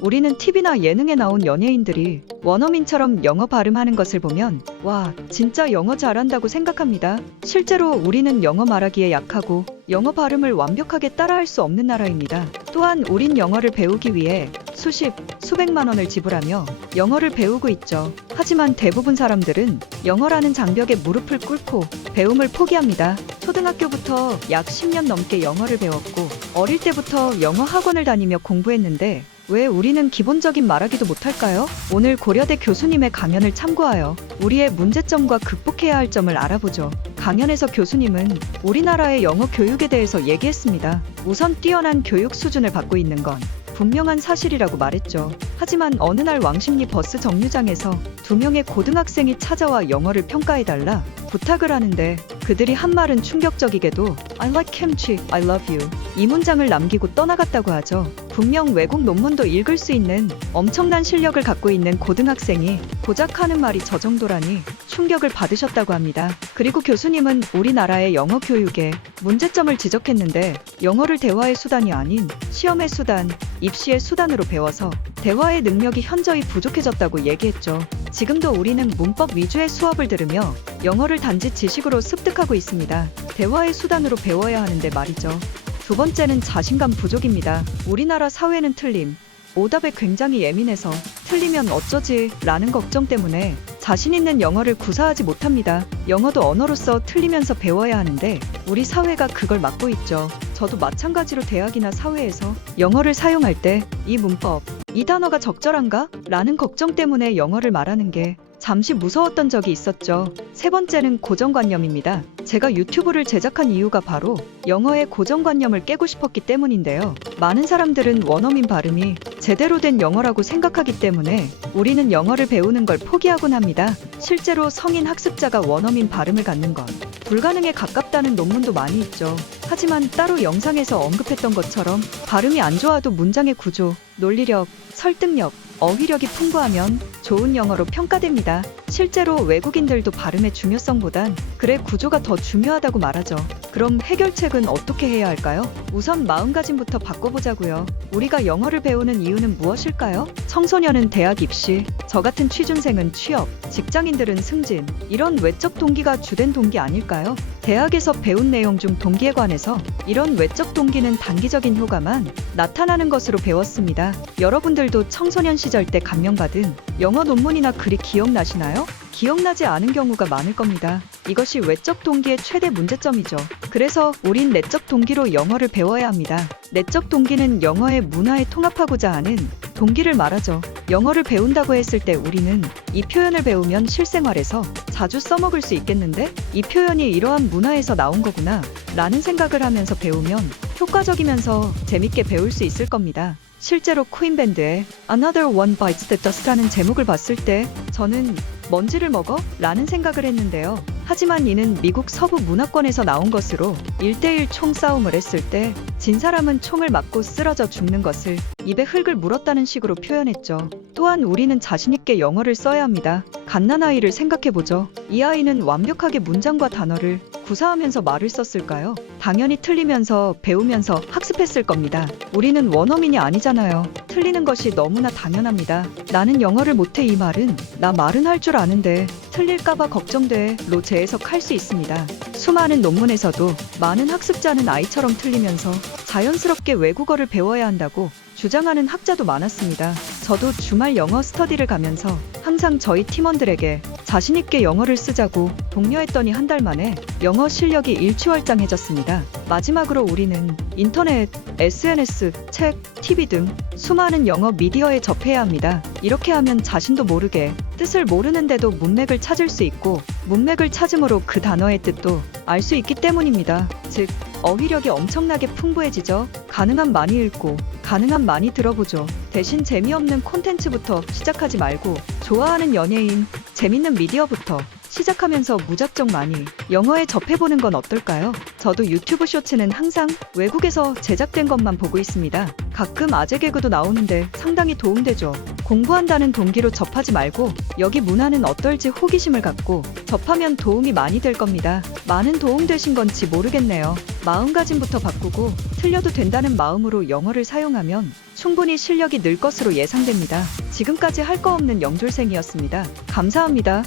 우리는 TV나 예능에 나온 연예인들이 원어민처럼 영어 발음하는 것을 보면 와, 진짜 영어 잘한다고 생각합니다. 실제로 우리는 영어 말하기에 약하고 영어 발음을 완벽하게 따라할 수 없는 나라입니다. 또한 우린 영어를 배우기 위해 수십, 수백만 원을 지불하며 영어를 배우고 있죠. 하지만 대부분 사람들은 영어라는 장벽에 무릎을 꿇고 배움을 포기합니다. 초등학교부터 약 10년 넘게 영어를 배웠고 어릴 때부터 영어 학원을 다니며 공부했는데 왜 우리는 기본적인 말하기도 못할까요? 오늘 고려대 교수님의 강연을 참고하여 우리의 문제점과 극복해야 할 점을 알아보죠. 강연에서 교수님은 우리나라의 영어 교육에 대해서 얘기했습니다. 우선 뛰어난 교육 수준을 받고 있는 건 분명한 사실이라고 말했죠. 하지만 어느 날 왕십리 버스 정류장에서 두 명의 고등학생이 찾아와 영어를 평가해달라 부탁을 하는데 그들이 한 말은 충격적이게도 I like kimchi, I love you 이 문장을 남기고 떠나갔다고 하죠. 분명 외국 논문도 읽을 수 있는 엄청난 실력을 갖고 있는 고등학생이 고작 하는 말이 저 정도라니 충격을 받으셨다고 합니다. 그리고 교수님은 우리나라의 영어 교육에 문제점을 지적했는데 영어를 대화의 수단이 아닌 시험의 수단, 입시의 수단으로 배워서 대화의 능력이 현저히 부족해졌다고 얘기했죠. 지금도 우리는 문법 위주의 수업을 들으며 영어를 단지 지식으로 습득하고 있습니다. 대화의 수단으로 배워야 하는데 말이죠. 두 번째는 자신감 부족입니다. 우리나라 사회는 틀림, 오답에 굉장히 예민해서 틀리면 어쩌지 라는 걱정 때문에 자신 있는 영어를 구사하지 못합니다. 영어도 언어로서 틀리면서 배워야 하는데 우리 사회가 그걸 막고 있죠. 저도 마찬가지로 대학이나 사회에서 영어를 사용할 때 이 문법, 이 단어가 적절한가? 라는 걱정 때문에 영어를 말하는 게 잠시 무서웠던 적이 있었죠. 세 번째는 고정관념입니다. 제가 유튜브를 제작한 이유가 바로 영어의 고정관념을 깨고 싶었기 때문인데요. 많은 사람들은 원어민 발음이 제대로 된 영어라고 생각하기 때문에 우리는 영어를 배우는 걸 포기하곤 합니다. 실제로 성인 학습자가 원어민 발음을 갖는 건 불가능에 가깝다는 논문도 많이 있죠. 하지만 따로 영상에서 언급했던 것처럼 발음이 안 좋아도 문장의 구조, 논리력, 설득력, 어휘력이 풍부하면 좋은 영어로 평가됩니다. 실제로 외국인들도 발음의 중요성보단 글의 구조가 더 중요하다고 말하죠. 그럼 해결책은 어떻게 해야 할까요? 우선 마음가짐부터 바꿔보자고요. 우리가 영어를 배우는 이유는 무엇일까요? 청소년은 대학 입시, 저 같은 취준생은 취업, 직장인들은 승진, 이런 외적 동기가 주된 동기 아닐까요? 대학에서 배운 내용 중 동기에 관해서 이런 외적 동기는 단기적인 효과만 나타나는 것으로 배웠습니다. 여러분들도 청소년 시절 때 감명받은 영어 논문이나 글이 기억나시나요? 기억나지 않은 경우가 많을 겁니다. 이것이 외적 동기의 최대 문제점이죠. 그래서 우린 내적 동기로 영어를 배워야 합니다. 내적 동기는 영어의 문화에 통합하고자 하는 동기를 말하죠. 영어를 배운다고 했을 때 우리는 이 표현을 배우면 실생활에서 자주 써먹을 수 있겠는데 이 표현이 이러한 문화에서 나온 거구나 라는 생각을 하면서 배우면 효과적이면서 재밌게 배울 수 있을 겁니다. 실제로 퀸밴드의 Another One Bites the Dust라는 제목을 봤을 때 저는 먼지를 먹어? 라는 생각을 했는데요. 하지만 이는 미국 서부 문화권에서 나온 것으로 1대1 총싸움을 했을 때 진 사람은 총을 맞고 쓰러져 죽는 것을 입에 흙을 물었다는 식으로 표현했죠. 또한 우리는 자신있게 영어를 써야 합니다. 갓난 아이를 생각해보죠. 이 아이는 완벽하게 문장과 단어를 구사하면서 말을 썼을까요? 당연히 틀리면서 배우면서 학습했을 겁니다. 우리는 원어민이 아니잖아요. 틀리는 것이 너무나 당연합니다. 나는 영어를 못해 이 말은 나 말은 할 줄 아는데 틀릴까봐 걱정돼로 재해석할 수 있습니다. 수많은 논문에서도 많은 학습자는 아이처럼 틀리면서 자연스럽게 외국어를 배워야 한다고 주장하는 학자도 많았습니다. 저도 주말 영어 스터디를 가면서 항상 저희 팀원들에게 자신있게 영어를 쓰자고 독려했더니 한 달 만에 영어 실력이 일취월장해졌습니다. 마지막으로 우리는 인터넷, SNS, 책, TV 등 수많은 영어 미디어에 접해야 합니다. 이렇게 하면 자신도 모르게 뜻을 모르는데도 문맥을 찾을 수 있고 문맥을 찾음으로 그 단어의 뜻도 알 수 있기 때문입니다. 즉, 어휘력이 엄청나게 풍부해지죠. 가능한 많이 읽고 가능한 많이 들어보죠. 대신 재미없는 콘텐츠부터 시작하지 말고 좋아하는 연예인, 재밌는 미디어부터 시작하면서 무작정 많이 영어에 접해보는 건 어떨까요? 저도 유튜브 쇼츠는 항상 외국에서 제작된 것만 보고 있습니다. 가끔 아재 개그도 나오는데 상당히 도움되죠. 공부한다는 동기로 접하지 말고 여기 문화는 어떨지 호기심을 갖고 접하면 도움이 많이 될 겁니다. 많은 도움 되신 건지 모르겠네요. 마음가짐부터 바꾸고 틀려도 된다는 마음으로 영어를 사용하면 충분히 실력이 늘 것으로 예상됩니다. 지금까지 할 거 없는 영졸생이었습니다. 감사합니다.